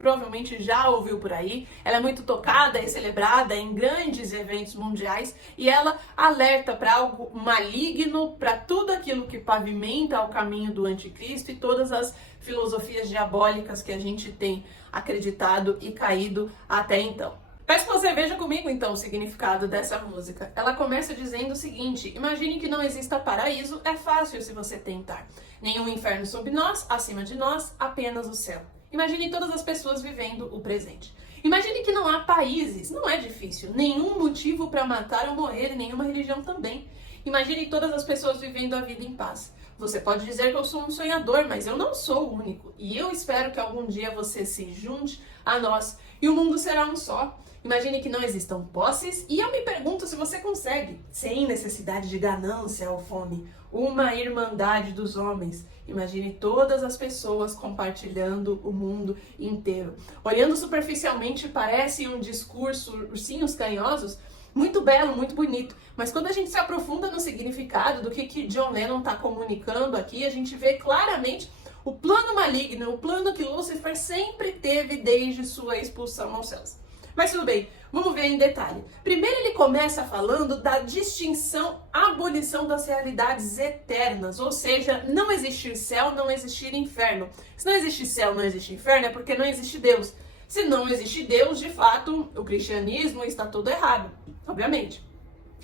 provavelmente já ouviu por aí. Ela é muito tocada e celebrada em grandes eventos mundiais e ela alerta para algo maligno, para tudo aquilo que pavimenta o caminho do anticristo e todas as filosofias diabólicas que a gente tem acreditado e caído até então. Peço que você veja comigo, então, o significado dessa música. Ela começa dizendo o seguinte: imagine que não exista paraíso, é fácil se você tentar. Nenhum inferno sob nós, acima de nós, apenas o céu. Imagine todas as pessoas vivendo o presente. Imagine que não há países, não é difícil. Nenhum motivo para matar ou morrer, e nenhuma religião também. Imagine todas as pessoas vivendo a vida em paz. Você pode dizer que eu sou um sonhador, mas eu não sou o único. E eu espero que algum dia você se junte a nós e o mundo será um só. Imagine que não existam posses e eu me pergunto se você consegue, sem necessidade de ganância ou fome, uma irmandade dos homens. Imagine todas as pessoas compartilhando o mundo inteiro. Olhando superficialmente parece um discurso, ursinhos canhosos, muito belo, muito bonito. Mas quando a gente se aprofunda no significado do que John Lennon está comunicando aqui, a gente vê claramente o plano maligno, o plano que Lúcifer sempre teve desde sua expulsão aos céus. Mas tudo bem, vamos ver em detalhe. Primeiro ele começa falando da distinção, abolição das realidades eternas, ou seja, não existir céu, não existir inferno. Se não existe céu, não existe inferno, é porque não existe Deus. Se não existe Deus, de fato, o cristianismo está todo errado, obviamente.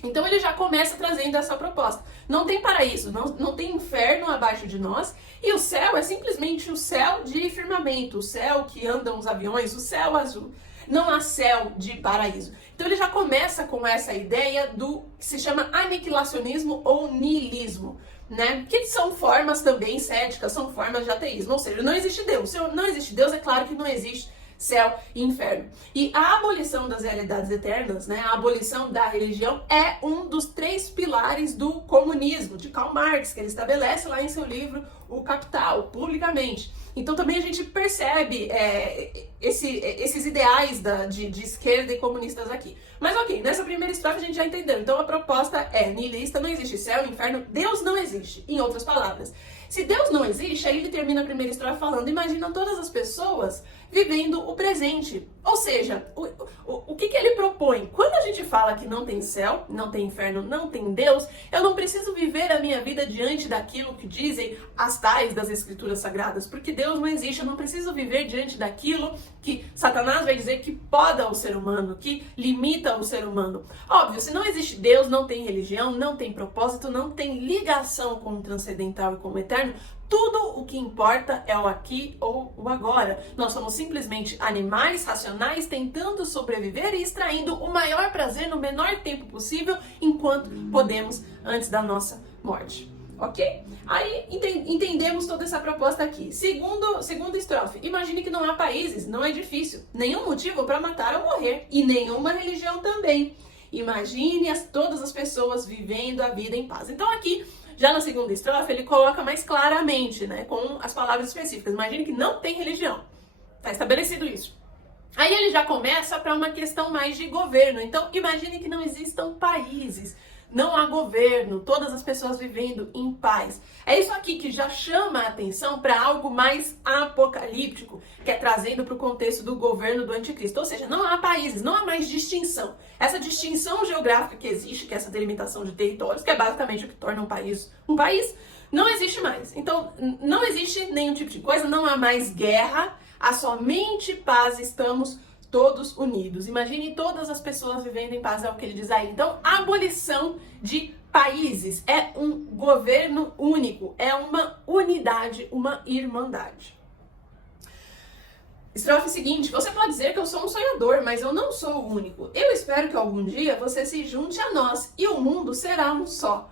Então ele já começa trazendo essa proposta. Não tem paraíso, não tem inferno abaixo de nós, e o céu é simplesmente o céu de firmamento, o céu que andam os aviões, o céu azul. Não há céu de paraíso. Então ele já começa com essa ideia do que se chama aniquilacionismo ou niilismo, né? Que são formas também céticas, são formas de ateísmo. Ou seja, não existe Deus. Se não existe Deus, é claro que não existe céu e inferno. E a abolição das realidades eternas, né, a abolição da religião é um dos 3 pilares do comunismo, de Karl Marx, que ele estabelece lá em seu livro O Capital, publicamente. Então também a gente percebe esses ideais de esquerda e comunistas aqui. Mas ok, nessa primeira estrofe a gente já entendeu. Então a proposta é niilista, não existe céu, inferno, Deus não existe. Em outras palavras, se Deus não existe, aí ele termina a primeira estrofe falando: imaginam todas as pessoas vivendo o presente. Ou seja, o que ele propõe? Quando a gente fala que não tem céu, não tem inferno, não tem Deus, eu não preciso viver a minha vida diante daquilo que dizem as tais das escrituras sagradas, porque Deus não existe. Eu não preciso viver diante daquilo que Satanás vai dizer que poda o ser humano, que limita o ser humano. Óbvio, se não existe Deus, não tem religião, não tem propósito, não tem ligação com o transcendental e com o eterno. Tudo o que importa é o aqui ou o agora. Nós somos simplesmente animais racionais tentando sobreviver e extraindo o maior prazer no menor tempo possível enquanto podemos antes da nossa morte. Ok? Aí entendemos toda essa proposta aqui. Segunda estrofe. Imagine que não há países, não é difícil. Nenhum motivo para matar ou morrer. E nenhuma religião também. Imagine todas as pessoas vivendo a vida em paz. Então aqui, já na segunda estrofe, ele coloca mais claramente, né, com as palavras específicas. Imagine que não tem religião. Está estabelecido isso. Aí ele já começa para uma questão mais de governo. Então, imagine que não existam países, não há governo, todas as pessoas vivendo em paz. É isso aqui que já chama a atenção para algo mais apocalíptico, que é trazendo para o contexto do governo do anticristo. Ou seja, não há países, não há mais distinção. Essa distinção geográfica que existe, que é essa delimitação de territórios, que é basicamente o que torna um país, não existe mais. Então, não existe nenhum tipo de coisa, não há mais guerra, há somente paz, estamos todos unidos. Imagine todas as pessoas vivendo em paz, é o que ele diz aí. Então, a abolição de países é um governo único, é uma unidade, uma irmandade. Estrofe seguinte: você pode dizer que eu sou um sonhador, mas eu não sou o único. Eu espero que algum dia você se junte a nós e o mundo será um só.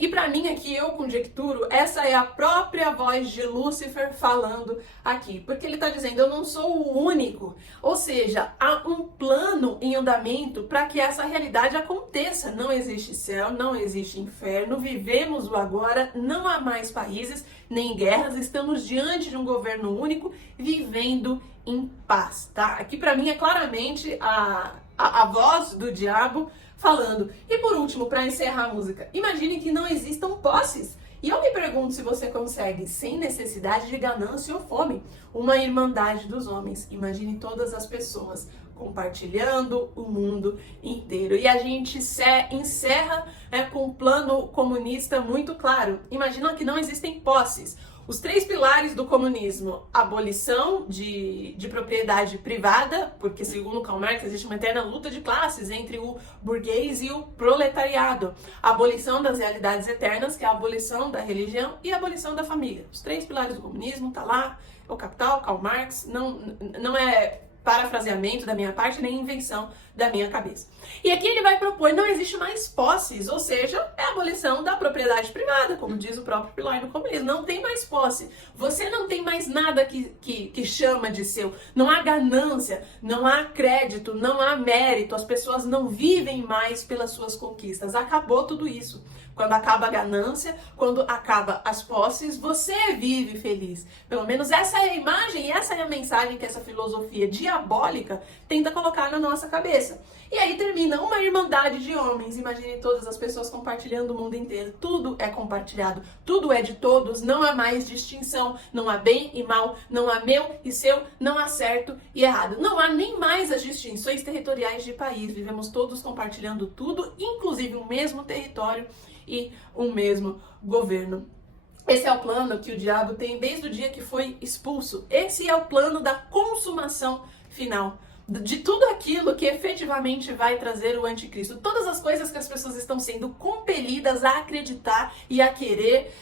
E para mim aqui, eu conjecturo, essa é a própria voz de Lúcifer falando aqui, porque ele está dizendo: eu não sou o único, ou seja, há um plano em andamento para que essa realidade aconteça. Não existe céu, não existe inferno, vivemos o agora, não há mais países nem guerras, estamos diante de um governo único, vivendo em paz, tá? Aqui para mim é claramente a voz do diabo falando. E por último, para encerrar a música, imagine que não existam posses. E eu me pergunto se você consegue, sem necessidade de ganância ou fome, uma irmandade dos homens. Imagine todas as pessoas compartilhando o mundo inteiro. E a gente encerra com um plano comunista muito claro. Imagina que não existem posses. Os 3 pilares do comunismo: abolição de propriedade privada, porque segundo Karl Marx existe uma eterna luta de classes entre o burguês e o proletariado. A abolição das realidades eternas, que é a abolição da religião, e a abolição da família. Os 3 pilares do comunismo, tá lá, o Capital, Karl Marx, não é parafraseamento da minha parte, nem invenção da minha cabeça. E aqui ele vai propor: não existe mais posses, ou seja, é a abolição da propriedade privada, como diz o próprio pilar do comunismo. Não tem mais posse. Você não tem mais nada que chama de seu. Não há ganância, não há crédito, não há mérito. As pessoas não vivem mais pelas suas conquistas. Acabou tudo isso. Quando acaba a ganância, quando acaba as posses, você vive feliz. Pelo menos essa é a imagem e essa é a mensagem que essa filosofia diabólica tenta colocar na nossa cabeça. E aí termina: uma irmandade de homens. Imagine todas as pessoas compartilhando o mundo inteiro. Tudo é compartilhado, tudo é de todos, não há mais distinção, não há bem e mal, não há meu e seu, não há certo e errado. Não há nem mais as distinções territoriais de país. Vivemos todos compartilhando tudo, inclusive o mesmo território e o mesmo governo. Esse é o plano que o diabo tem desde o dia que foi expulso. Esse é o plano da consumação final de tudo aquilo que efetivamente vai trazer o anticristo. Todas as coisas que as pessoas estão sendo compelidas a acreditar e a querer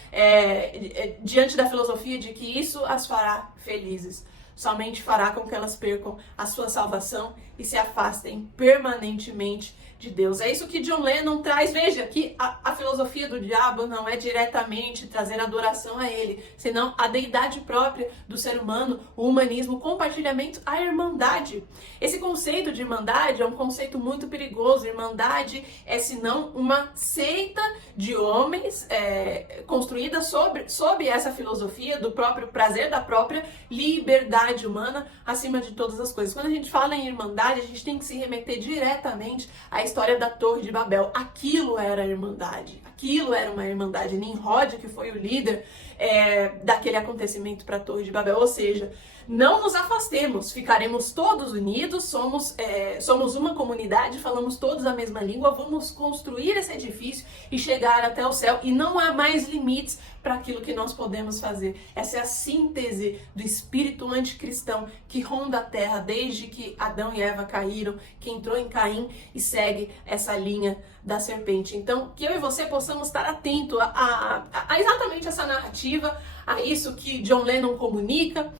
diante da filosofia de que isso as fará felizes. Somente fará com que elas percam a sua salvação e se afastem permanentemente de Deus. É isso que John Lennon traz. Veja que a filosofia do diabo não é diretamente trazer adoração a ele, senão a deidade própria do ser humano, o humanismo, o compartilhamento, a irmandade. Esse conceito de irmandade é um conceito muito perigoso. Irmandade é, senão, uma seita de homens construída sob essa filosofia do próprio prazer, da própria liberdade humana acima de todas as coisas. Quando a gente fala em irmandade, a gente tem que se remeter diretamente à história da Torre de Babel. Aquilo era a irmandade. Aquilo era uma irmandade. Nimrod, que foi o líder daquele acontecimento para a Torre de Babel. Ou seja, não nos afastemos, ficaremos todos unidos, somos uma comunidade, falamos todos a mesma língua, vamos construir esse edifício e chegar até o céu, e não há mais limites para aquilo que nós podemos fazer. Essa é a síntese do espírito anticristão que ronda a terra desde que Adão e Eva caíram, que entrou em Caim e segue essa linha da serpente. Então, que eu e você possamos estar atentos a exatamente essa narrativa, a isso que John Lennon comunica.